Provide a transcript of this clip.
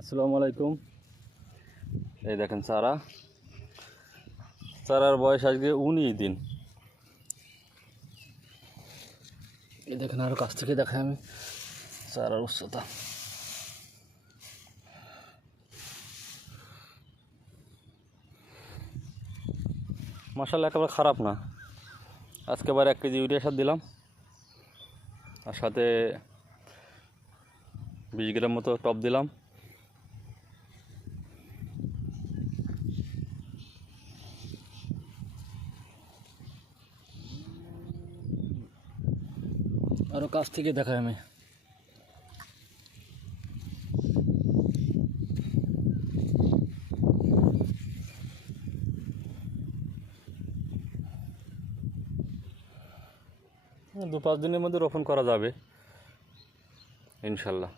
আসসালামু আলাইকুম। এই দেখেন চারা চারার বয়স আজকে উনিশ দিন। এই দেখেন আরও কাছ থেকে দেখাই আমি চারার উচ্চতা। মশালা একেবারে খারাপ না। আজকে আবার এক কেজি ইউরিয়া সার দিলাম। আর সাথে বিশ গ্রাম মতো টপ দিলাম। আরও কাছ থেকে দেখাই আমি। দু পাঁচ দিনের মধ্যে রোপণ করা যাবে। ইনশাল্লাহ।